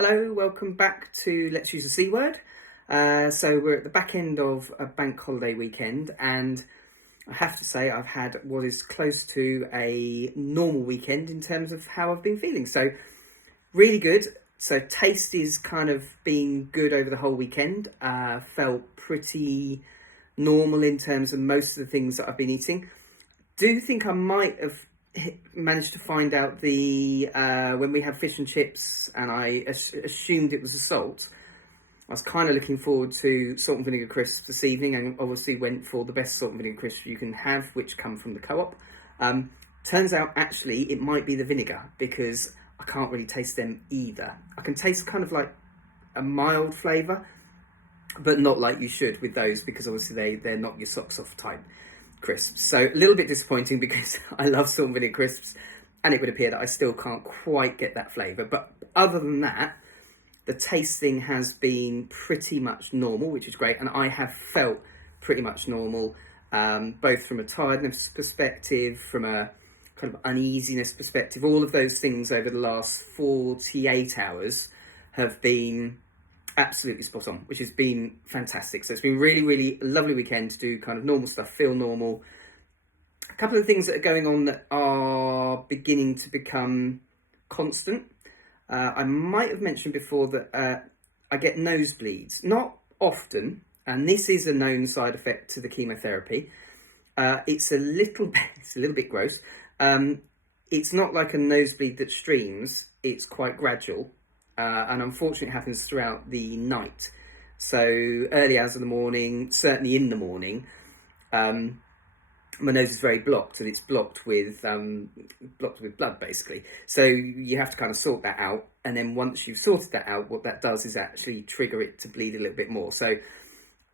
Hello, welcome back to Let's Use the C Word. So we're at the back end of a bank holiday weekend, and I have to say I've had what is close to a normal weekend in terms of how I've been feeling. So really good. So taste is kind of been good over the whole weekend. Felt pretty normal in terms of most of the things that I've been eating. Do think I might have managed to find out the when we had fish and chips, and I assumed it was a salt. I was kind of looking forward to salt and vinegar crisps this evening, and obviously went for the best salt and vinegar crisps you can have, which come from the Co-op. Turns out actually it might be the vinegar, because I can't really taste them either. I can taste kind of like a mild flavour, but not like you should with those, because obviously they're not your socks off type crisps. So a little bit disappointing, because I love salt and vinegar crisps, and it would appear that I still can't quite get that flavour. But other than that, the tasting has been pretty much normal, which is great, and I have felt pretty much normal, both from a tiredness perspective, from a kind of uneasiness perspective. All of those things over the last 48 hours have been absolutely spot on, which has been fantastic. So it's been really lovely weekend to do kind of normal stuff, feel normal. A couple of things that are going on that are beginning to become constant. I might have mentioned before that I get nosebleeds, not often, and this is a known side effect to the chemotherapy. It's a little bit gross. It's not like a nosebleed that streams, it's quite gradual. And unfortunately it happens throughout the night. So early hours of the morning, certainly in the morning, my nose is very blocked, and it's blocked with blood, basically. So you have to kind of sort that out, and then once you've sorted that out, what that does is actually trigger it to bleed a little bit more. So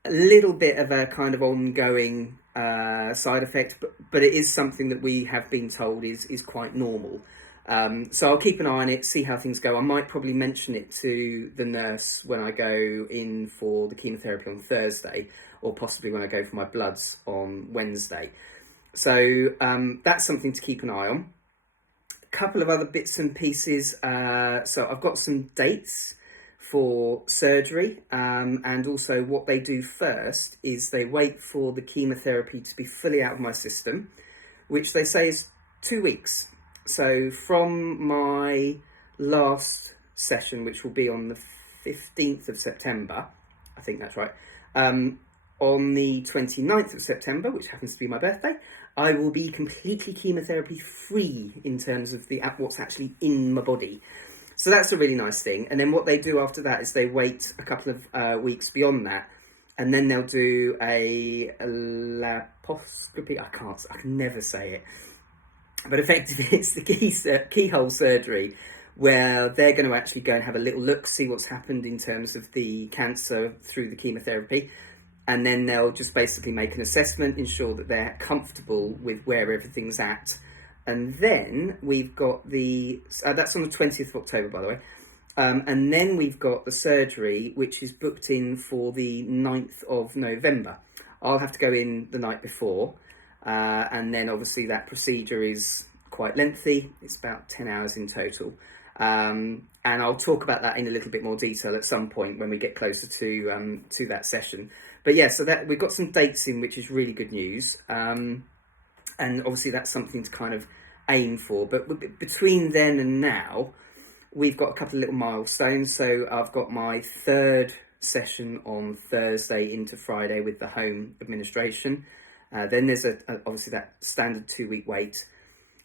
a little bit of a kind of ongoing side effect, but it is something that we have been told is quite normal. So I'll keep an eye on it, see how things go. I might probably mention it to the nurse when I go in for the chemotherapy on Thursday, or possibly when I go for my bloods on Wednesday. So that's something to keep an eye on. A couple of other bits and pieces. So I've got some dates for surgery, and also what they do first is they wait for the chemotherapy to be fully out of my system, which they say is 2 weeks. So from my last session, which will be on the 15th of September, I think that's right, on the 29th of September, which happens to be my birthday, I will be completely chemotherapy free in terms of what's actually in my body. So that's a really nice thing. And then what they do after that is they wait a couple of weeks beyond that, and then they'll do a laparoscopy. I can never say it. But effectively, it's the keyhole surgery, where they're going to actually go and have a little look, see what's happened in terms of the cancer through the chemotherapy. And then they'll just basically make an assessment, ensure that they're comfortable with where everything's at. And then we've got that's on the 20th of October, by the way. And then we've got the surgery, which is booked in for the 9th of November. I'll have to go in the night before. And then obviously that procedure is quite lengthy. It's about 10 hours in total. And I'll talk about that in a little bit more detail at some point when we get closer to that session. But yeah, so that we've got some dates in, which is really good news. And obviously that's something to kind of aim for. But between then and now, we've got a couple of little milestones. So I've got my third session on Thursday into Friday with the home administration. Then there's obviously that standard 2-week wait,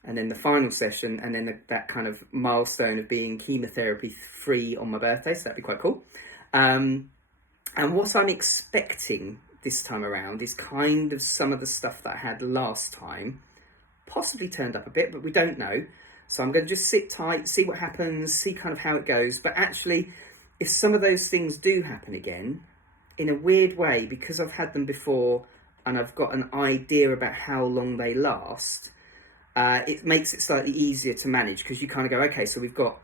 and then the final session, and then that kind of milestone of being chemotherapy free on my birthday. So that'd be quite cool. And what I'm expecting this time around is kind of some of the stuff that I had last time, possibly turned up a bit, but we don't know. So I'm going to just sit tight, see what happens, see kind of how it goes. But actually, if some of those things do happen again, in a weird way, because I've had them before and I've got an idea about how long they last, it makes it slightly easier to manage, because you kind of go, okay, so we've got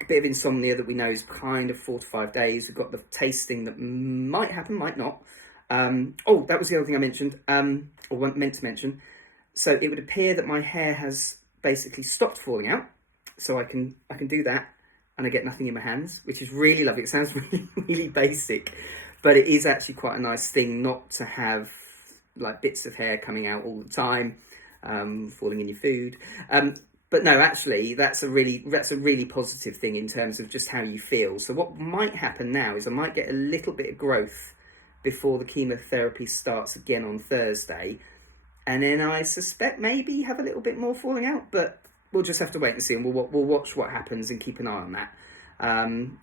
a bit of insomnia that we know is kind of 4 to 5 days. We've got the tasting that might happen, might not. That was the other thing I mentioned, or meant to mention. So it would appear that my hair has basically stopped falling out, so I can do that. and I get nothing in my hands, which is really lovely. It sounds really, really basic, but it is actually quite a nice thing not to have like bits of hair coming out all the time, falling in your food. But no, actually, that's a really positive thing in terms of just how you feel. So what might happen now is I might get a little bit of growth before the chemotherapy starts again on Thursday, and then I suspect maybe have a little bit more falling out, but we'll just have to wait and see, and we'll watch what happens and keep an eye on that.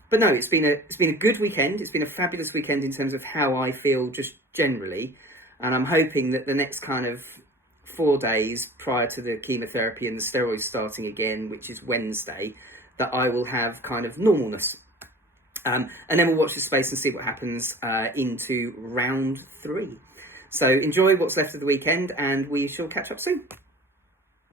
But no, it's been a good weekend. It's been a fabulous weekend in terms of how I feel just generally, and I'm hoping that the next kind of 4 days prior to the chemotherapy and the steroids starting again, which is Wednesday, that I will have kind of normalness. And then we'll watch the space and see what happens into round 3. So enjoy what's left of the weekend, and we shall catch up soon.